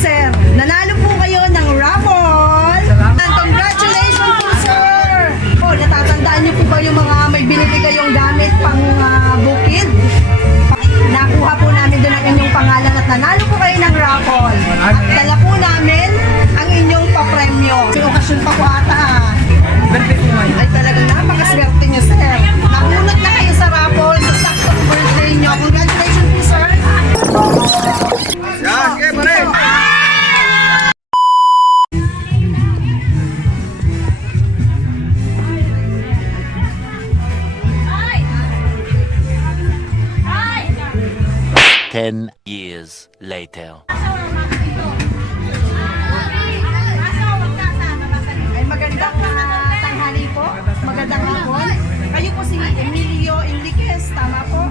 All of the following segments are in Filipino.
sir. Years later. Ay magandang ah, tanghali po. Magandang hapon. Kayo po si Emilio Enriquez, tama po?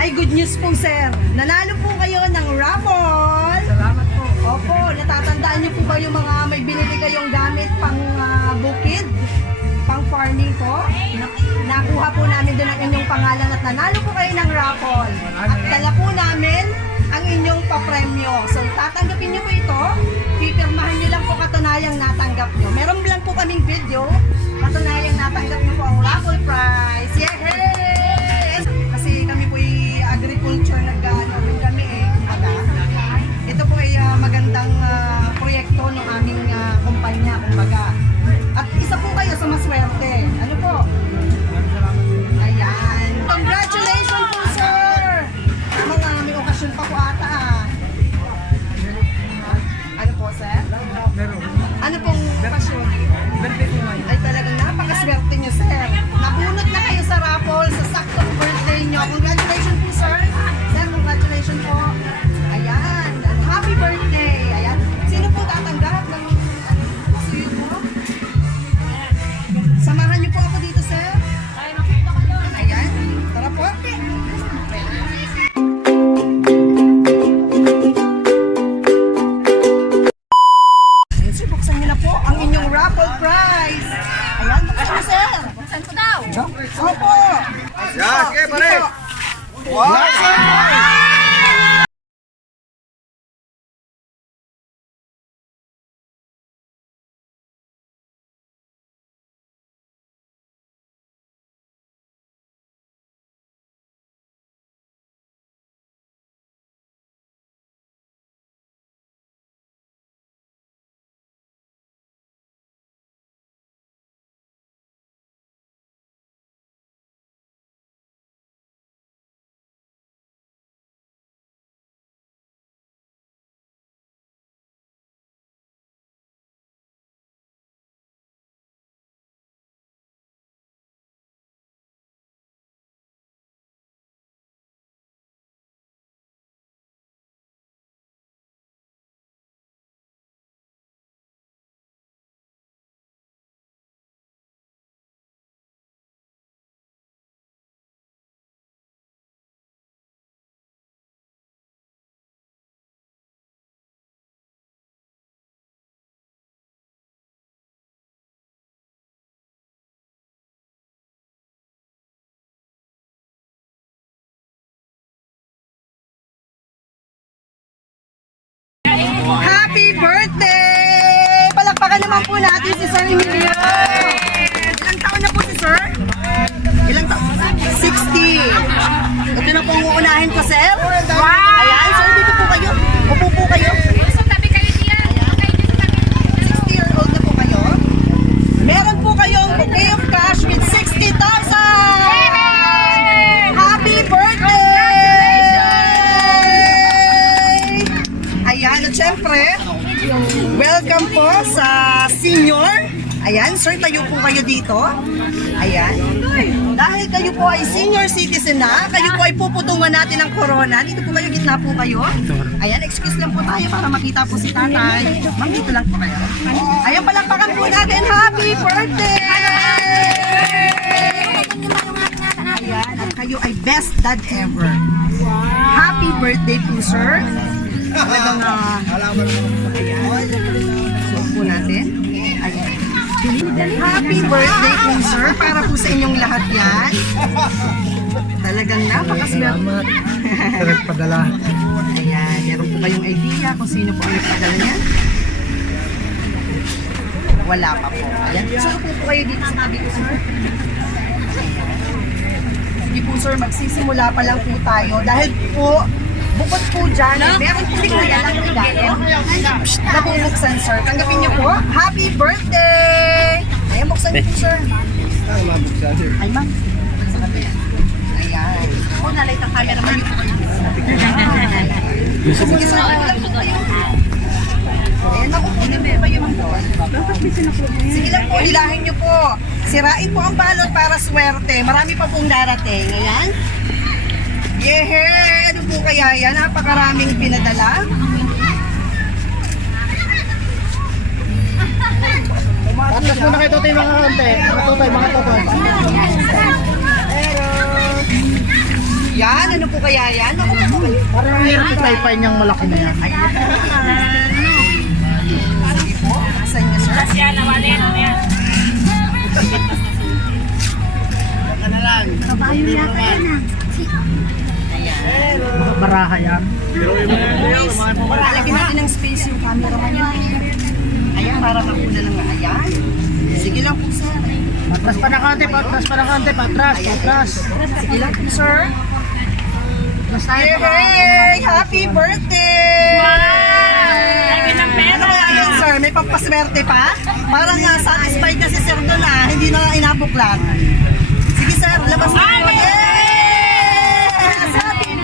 Ay good news po sir. Nanalo po kayo ng raffle. Salamat po. Opo, natatandaan niyo po ba yung mga may binili kayong gamit pang ah, bukid? Pang farming po? Na- nakuha po namin doon ang inyong pangalan at nanalo po kayo ng raffle. At dala po namin ang inyong papremyo. So tatanggapin niyo po ito. Pipirmahan niyo lang po katunayang natanggap niyo. Meron lang po kaming video. Katunayang natanggap niyo po ang raffle prize. Yay! Birthday! Palakpakan naman po natin si Sir Emilio. Ilang taon na po si Sir? Ilang taon? 60. Ito na po ang uunahin ko, Sir. Wow! Ayan, Sir, dito po kayo. Upo po kayo. 60 year old na po kayo. Meron po kayong bouquet of cash welcome po sa senior. Ayan, sir, tayo po kayo dito. Ayan. Dahil kayo po ay senior citizen na, kayo po ay puputungan natin ng corona. Dito po kayo, gitna po kayo. Ayan, excuse lang po tayo para makita po si tatay. Ma'am, dito lang po kayo. Ayan, palakpakan po natin. Happy birthday! Ayan, at kayo ay best dad ever. Happy birthday po, sir. Talagang, ah, ayan. So, po natin. Ayan. Happy birthday po, sir. Para po sa inyong lahat yan. Talagang napakaswerte. Salamat. Padala. Ayan. meron po kayong idea kung sino po ang nagpadala niyan? Wala pa po. Ayan. Sir, po po kayo dito sa tabi ko, sir. Sige po, sir. Magsisimula pa lang po tayo. Dahil po, bukod po dyan, eh, meron po pinayalang regalo na bubuksan, sir. Tanggapin niyo po. Happy birthday! Ayan, buksan niyo po, sir. Ay, ma'am. Ayan. Ako, nalay ka camera man. Sige, sir. Ayan din po kayo, ma'am. Sige lang po, hilahin niyo po. Sirain po ang balot para swerte. Marami pa pong darating. Ayan. Yehe! Ano po kaya yan? Napakaraming pinadala. Atlas muna kayo tutoy mga konti. Mga tutoy, mga tutoy. Yan, ano po kaya yan? Ako po kayo. Parang meron yung paypay niyang malaki na yan. Sige po. Asan niyo, sir? Baraha yan. Guys, lagyan natin ng space yung camera man yan. Ayan, para makuna lang. Ayan. Sige lang po, sir. Patras pa na konti, patras pa na konti, patras, patras. Sige lang po, sir. Patras tayo. Yay! Happy birthday! Ano kaya yan, sir? May pampaswerte pa? Parang nga satisfied na si sir doon ah. Hindi na inabuklat. Sige, sir. Labas na po.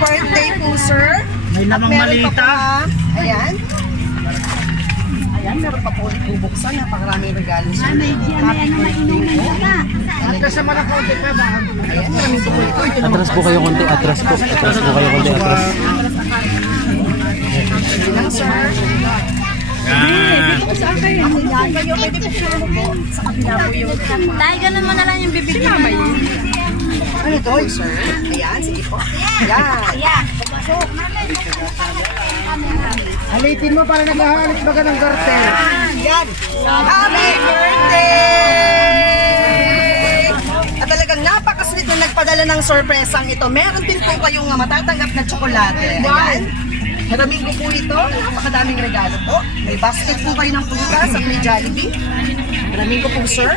Birthday po, sir. May lamang pa malita. po, ah. Ayan. Ayan, meron pa po ulit bubuksan. Napakaraming regalo, sir. Happy birthday po. Atlas naman ang konti pa ba? Ayan, maraming Atras po kayo konti, atras po. Atras po kayo konti, atras. Lang, sir. Dito ko sa akin. Ako yan. Kayo, pwede po siya po. Sa kabila po yung... Dahil ganun mo na lang yung bibig niya. Ano to, sir? Ayan, sige po. Ayan. Halitin mo para naghahalit baga ng gartel. Ayan. Happy birthday! At talagang napakasweet na nagpadala ng sorpresang ito. Meron din po kayong matatanggap na tsokolate. Ayan. Maraming ko po ito. Napakadaming regalo po. May basket po kayo ng prutas at may Jollibee. Maraming ko po, sir.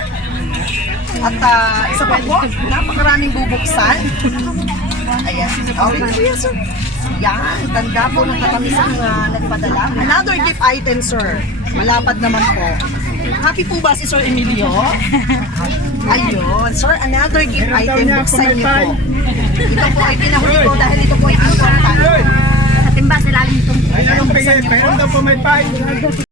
At ah, isa pa po, napakaraming bubuksan. Ayan. Okay po yan, sir. Yan, tanda po ng katamis ang uh, nagpadala. Another gift item, sir. Malapad naman po. Happy po ba si Sir Emilio? Ayun, sir, another gift item. Buksan niyo po. Ito po ay pinahuli ko dahil ito po ay important. Sa timba sila lang itong Ayun. Meron daw po may pipe.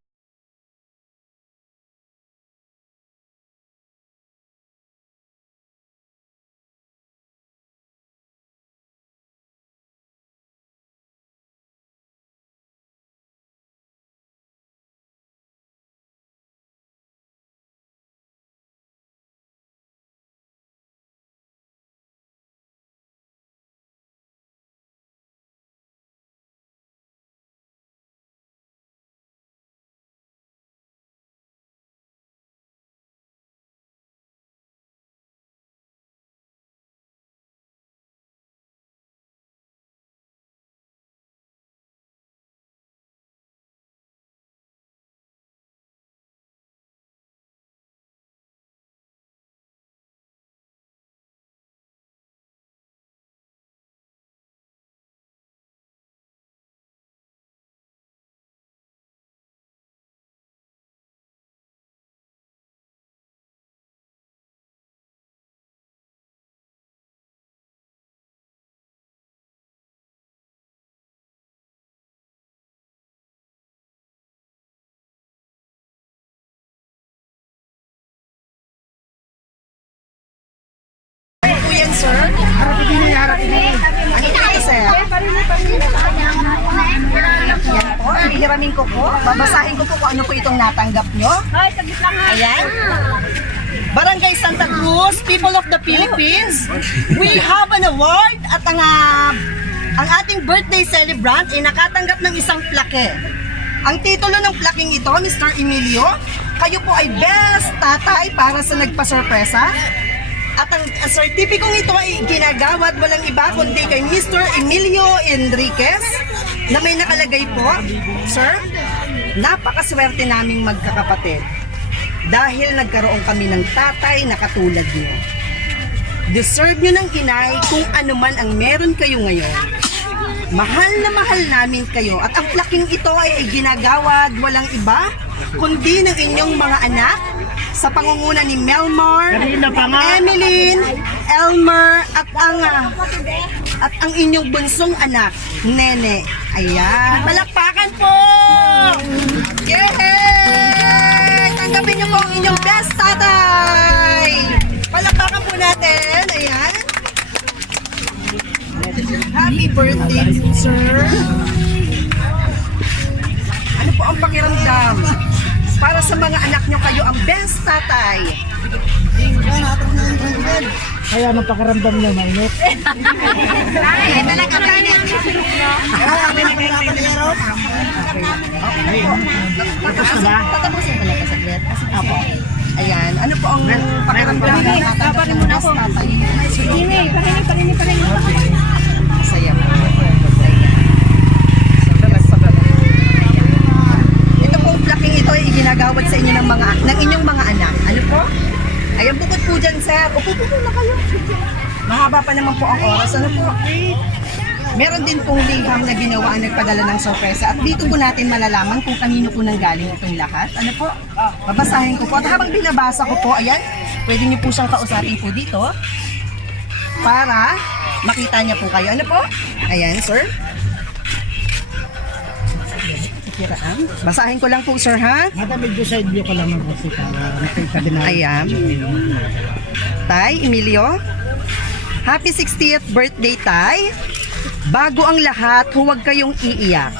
Hihiramin ko po. Babasahin ko po kung ano po itong natanggap nyo. Hoy, saglit lang ha. Ayan. Barangay Santa Cruz, People of the Philippines, we have an award at ang, ah, ang ating birthday celebrant ay nakatanggap ng isang plake. Ang titulo ng plaking ito, Mr. Emilio, kayo po ay best tatay para sa nagpa-sorpresa. At ang sertipikong ito ay ginagawad walang iba kundi kay Mr. Emilio Enriquez na may nakalagay po, Sir, napakaswerte naming magkakapatid dahil nagkaroon kami ng tatay na katulad niyo. Deserve nyo ng inay kung ano man ang meron kayo ngayon. Mahal na mahal namin kayo at ang plaking ito ay ginagawad walang iba kundi ng inyong mga anak sa pangunguna ni Melmar, Emeline, Elmer at ang ah, at ang inyong bunsong anak, Nene. Ayan, palakpakan po! Yay! Tanggapin niyo po ang inyong best tatay! Palakpakan po natin. Ayan. Happy birthday, sir. Ano po ang pakiramdam? Para sa mga anak nyo kayo ang best tatay. Kaya anong pakiramdam niyo, mainit? Ay, talaga mainit. Tatapusin ko lang pa saglit. Apo. Ayan. Ano po ang pakiramdam ng tatanggapin mo na ako? Hindi, parinig, parinig, parinig. Masaya po. Ayan. Ito po, plaking ito ay ginagawad sa inyo ng mga ng inyong mga anak. Ano po? Ayan, bukod po dyan, sir. Upo po po na kayo. Mahaba pa naman po ang oras. Ano po? Meron din pong liham na ginawa ang nagpadala ng sorpresa at dito po natin malalaman kung kanino po nang galing itong lahat. Ano po? Babasahin ko po. At habang binabasa ko po, ayan, pwede niyo po siyang kausapin po dito para makita niya po kayo. Ano po? Ayan, sir. Kiraan. Basahin ko lang po, sir, ha? Mata medyo side view ka lang kasi para nakita din natin. Ayan. Tay, Emilio. Happy 60th birthday, Tay. Bago ang lahat, huwag kayong iiyak.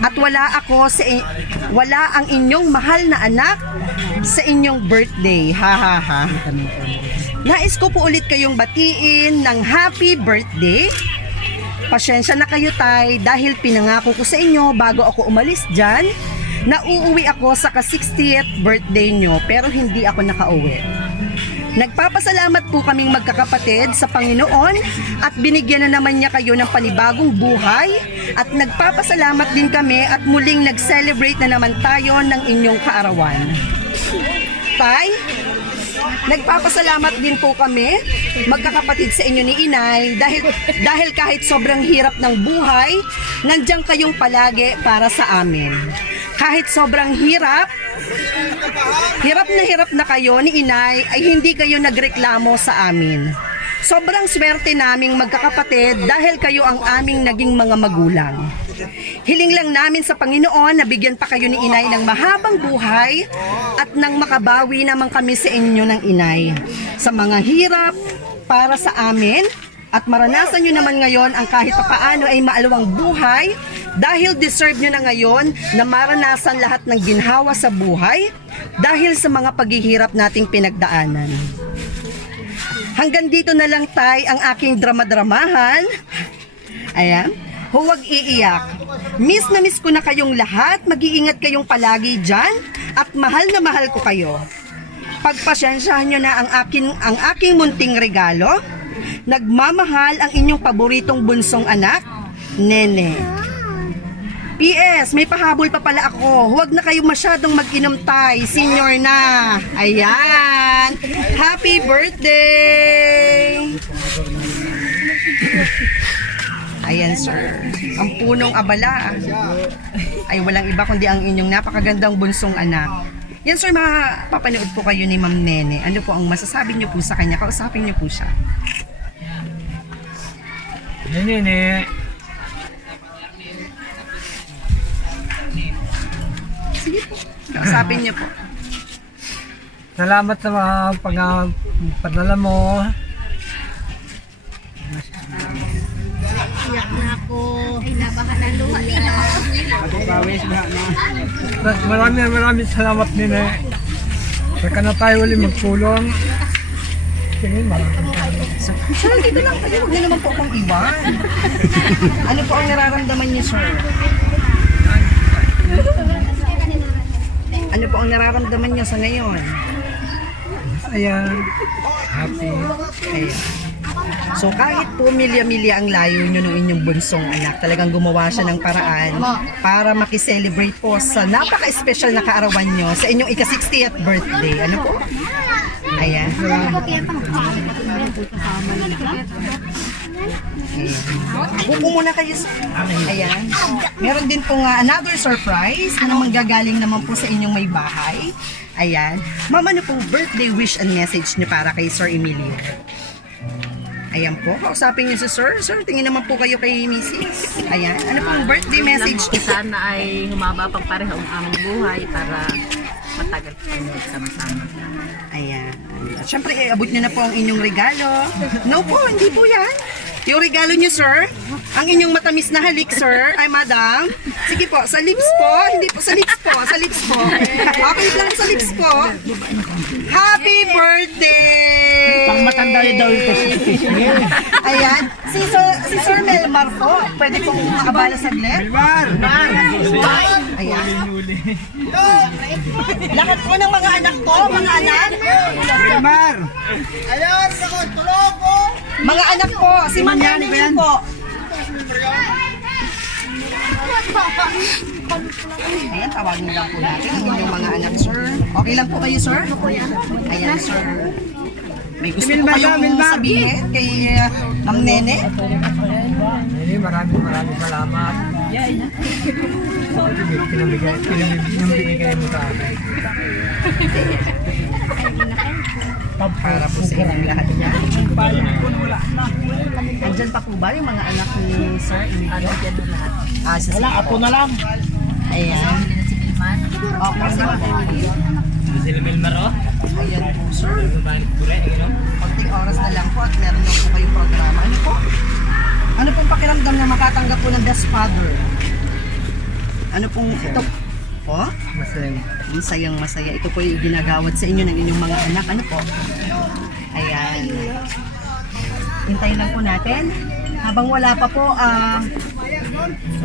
At wala ako sa wala ang inyong mahal na anak sa inyong birthday. Ha ha ha. Nais ko po ulit kayong batiin ng happy birthday. Pasyensya na kayo tay dahil pinangako ko sa inyo bago ako umalis dyan na uuwi ako sa ka-60th birthday nyo pero hindi ako nakauwi. Nagpapasalamat po kaming magkakapatid sa Panginoon at binigyan na naman niya kayo ng panibagong buhay at nagpapasalamat din kami at muling nag-celebrate na naman tayo ng inyong kaarawan. Tay, Nagpapasalamat din po kami, magkakapatid sa inyo ni Inay, dahil, dahil kahit sobrang hirap ng buhay, nandiyan kayong palagi para sa amin. Kahit sobrang hirap, hirap na hirap na kayo ni Inay, ay hindi kayo nagreklamo sa amin. Sobrang swerte naming magkakapatid dahil kayo ang aming naging mga magulang. Hiling lang namin sa Panginoon na bigyan pa kayo ni Inay ng mahabang buhay at nang makabawi naman kami sa inyo ng Inay. Sa mga hirap para sa amin at maranasan nyo naman ngayon ang kahit papaano ay maalawang buhay dahil deserve nyo na ngayon na maranasan lahat ng ginhawa sa buhay dahil sa mga paghihirap nating pinagdaanan. Hanggang dito na lang tay ang aking drama-dramahan. Ayan. Huwag iiyak. Miss na miss ko na kayong lahat. Mag-iingat kayong palagi dyan. At mahal na mahal ko kayo. Pagpasensyahan nyo na ang akin ang aking munting regalo. Nagmamahal ang inyong paboritong bunsong anak, Nene. PS, may pahabol pa pala ako. Huwag na kayo masyadong mag-inom tay. Senior na. Ayan. Happy birthday! Ayan, sir. Ang punong abala ay walang iba kundi ang inyong napakagandang bunsong anak. Yan, sir, mapapanood po kayo ni Ma'am Nene. Ano po ang masasabi niyo po sa kanya? Kausapin niyo po siya. Nene, Kausapin niyo po. salamat sa mga pagpadala mo. Iyak na ako. Hinabahan ng luha nila. Maraming maraming salamat Nene. Saka na tayo ulit magpulong. Sige, maraming Sir, dito lang kayo. Huwag naman po akong iwan. ano po ang nararamdaman niyo, sir? Ano po ang nararamdaman niyo sa ngayon? Ayan. happy. Ayan. So kahit po milya-milya ang layo nyo ng inyong bunsong anak, talagang gumawa siya ng paraan para makiselebrate po sa napaka-special na kaarawan nyo sa inyong ika-60th birthday. Ano po? Ayan. Upo muna kayo. Ayan. Meron din po nga another surprise na manggagaling naman po sa inyong may bahay. Ayan. Ma'am, ano pong birthday wish and message niyo para kay Sir Emilio? Ayan po, kausapin niyo si Sir. Sir, tingin naman po kayo kay Mrs. Ayan. Ano pong birthday message po? Sana ay humaba pang pareho ang aming buhay para matagal kami sama-sama. Ayan. At syempre, iabot niyo na po ang inyong regalo. No po, hindi po yan. Yung regalo niyo, sir, ang inyong matamis na halik, sir, ay madam. Sige po, sa lips po, hindi po, sa lips po, sa lips po. Okay lang sa lips po. Happy birthday! Pang matanda rin daw ito. Ayan. Si Sir, si Sir Melmar po, pwede pong makabala saglit. Milmar! Ayan. Lahat po ng mga anak ko, mga anak, Milmar! Mga anak po, si Ma'am Yanni po. Ayan, tawagin lang po natin ang inyong mga anak, sir. Okay lang po kayo, sir? Ayan, sir. May gusto Milmar, kayong sabihin kay uh, Ma'am Nene? Nene, maraming maraming salamat. Pinamigay mo sa akin. Para po sa inyong lahat yan. Andyan pa po ba yung mga anak ni Sir Emilio? Ah, sa Wala, apo na lang. Ayan. O, kasi Ma'am Emilio. Sila Milmaro? Ayan po, sir. Ano? Konting oras na lang po at meron na po kayong programa. Ano po? Ano pong pakiramdam na makatanggap po ng Best Father? Ano pong ito? Po? Masaya. Masayang masaya. Ito po yung ginagawad sa inyo ng inyong mga anak. Ano po? Ayan. Hintayin lang po natin. Habang wala pa po, ah...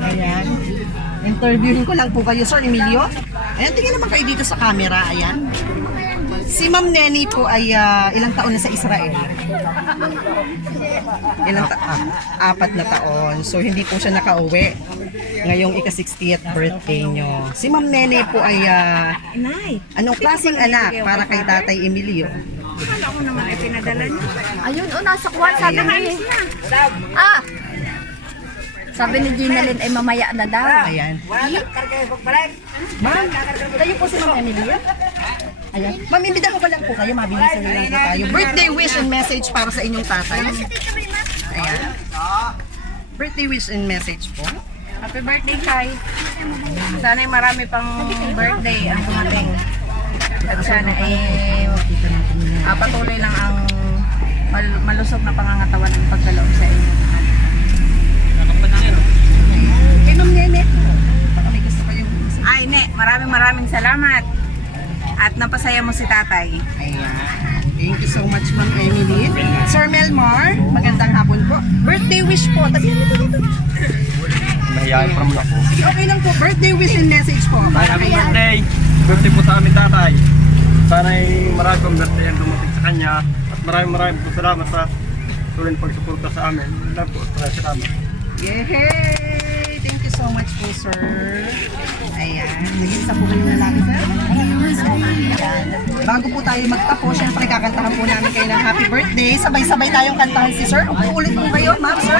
ayan. Interviewin ko lang po kayo, Sir Emilio. Ayan, tingin naman kayo dito sa camera. Ayan. Si Ma'am Nenny po ay ah, ilang taon na sa Israel? Ilang ta- ah, apat na taon. So, hindi po siya nakauwi ngayong ika-60th birthday nyo. Si Ma'am Nene po ay ah, anong klaseng anak para kay Tatay Emilio? Ayun, oh, nasa kwan. Sabi ni... Ah! Sabi ni Gina Lynn ay mamaya na daw. Ayan. Ma'am, kayo po si Ma'am Emilio? Ayan. Ma'am, imbitahan ko lang po kayo. Mabilisan na lang po tayo. Birthday wish and message para sa inyong tatay. Ayan. Birthday wish and message po. Happy birthday, Kai. Sana ay marami pang birthday ang dumating. At sana ay ah, patuloy lang ang mal- malusog na pangangatawan ng pagkaloob sa inyo. May gusto kayong Ay, ne, maraming maraming salamat. At napasaya mo si tatay. Ayan. Thank you so much, Ma'am Emily. Sir Melmar, magandang hapon po. Birthday wish po. Tabihan Nahiyain pa naman ako. Sige, okay lang po. Birthday wish and message po. Para Happy birthday! Birthday po sa amin tatay. Sana ay marami pang birthday ang dumating sa kanya. At maraming maraming po salamat sa tuloy pagsuporta sa amin. Lang po, maraming salamat. Yay! Thank you so much po, sir. Ayan. Nag-isa po kayo lalaki, sir. Ayan. Bago po tayo magtapo, syempre kakantahan po namin kayo ng happy birthday. Sabay-sabay tayong kantahan si sir. Upo ulit po kayo, ma'am, sir.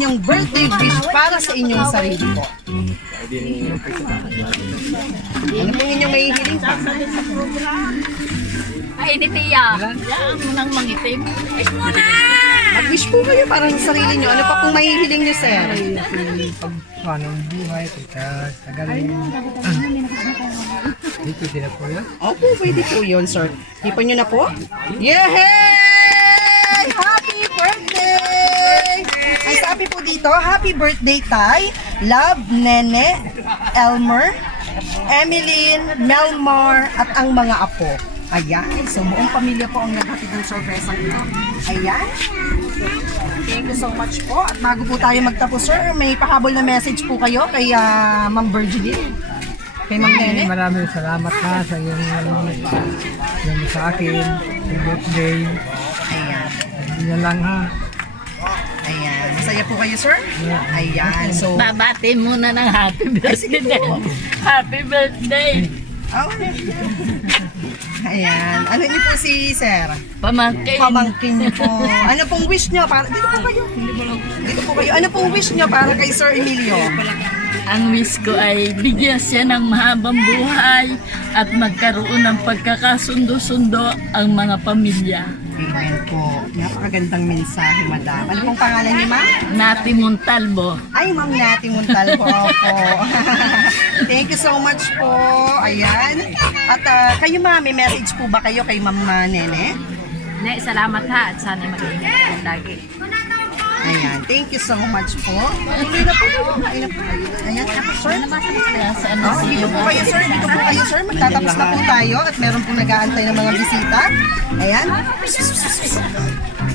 inyong birthday wish para sa inyong sarili po? Ano po inyong may hiling pa? Ay, ni Tia. Yan mo nang mangitim. Wish mo na! Mag-wish po kayo parang sa sarili nyo. Ano pa pong mahihiling nyo, sir? Paano ang buhay, pagka tagaling. Dito din po yan. Opo, pwede po yun, sir. Hipan nyo na po. Yay! Dito, happy birthday, Tay. Love, Nene, Elmer, Emeline, Melmar, at ang mga apo. Ayan. So, buong pamilya po ang naghatid ng sorpresa ito. Ayan. Thank you so much po. At bago po tayo magtapos, sir, may pahabol na message po kayo kay ah, Ma'am Virginie. Kay Ma'am Nene. Maraming salamat ha sa iyong yung sa akin, sa birthday. Ayan. Na lang ha. Ayan. Masaya po kayo, sir? Ayan. So, Babati muna ng happy birthday. happy birthday. oh. Ayan. Ano niyo po si sir? Pamangkin. Pamangkin niyo po. Ano pong wish niyo? Para, dito po kayo. Dito po kayo. Ano pong wish niyo para kay Sir Emilio? Ang wish ko ay bigyan siya ng mahabang buhay at magkaroon ng pagkakasundo-sundo ang mga pamilya. Amen po. Napakagandang mensahe, madam. Ano pong pangalan niyo, ma'am? Nati Montalbo. Ay, ma'am Nati Muntal po. Thank you so much po. Ayan. At ah, kayo, ma'am, may message po ba kayo kay Ma'am ah, Nene? Ne, salamat ha at sana mag-ingat lagi. Ayan. Thank you so much po. Tuloy na po. Po. Ayan. Sir, Nasaan na Oh, dito po kayo, sir. Dito po kayo, sir. Magtatapos na po tayo at meron po nag-aantay ng mga bisita. Ayan.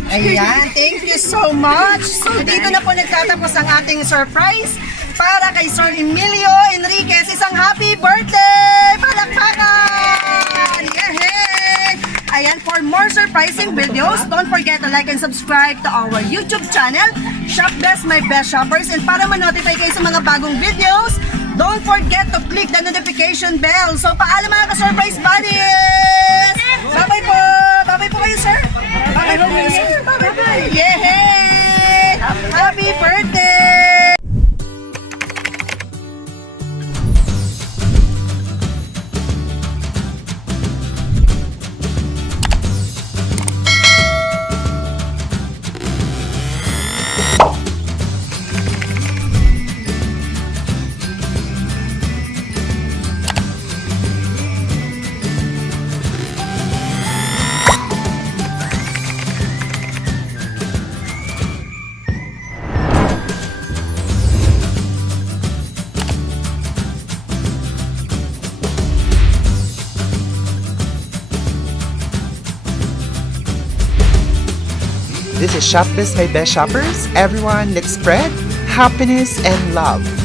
Ayan. Thank you so much. So, dito na po nagtatapos ang ating surprise para kay Sir Emilio Enriquez. Isang happy birthday! Palakpakan! Yay! Ayan, for more surprising videos, don't forget to like and subscribe to our YouTube channel, Shop Best My Best Shoppers. And para ma-notify kayo sa mga bagong videos, don't forget to click the notification bell. So, paalam mga ka-surprise buddies! Bye-bye po! Bye-bye po kayo, sir! Bye-bye po kayo, sir! Bye-bye! Yay! Happy birthday! Shop My Best Shoppers. Everyone, let's spread happiness and love.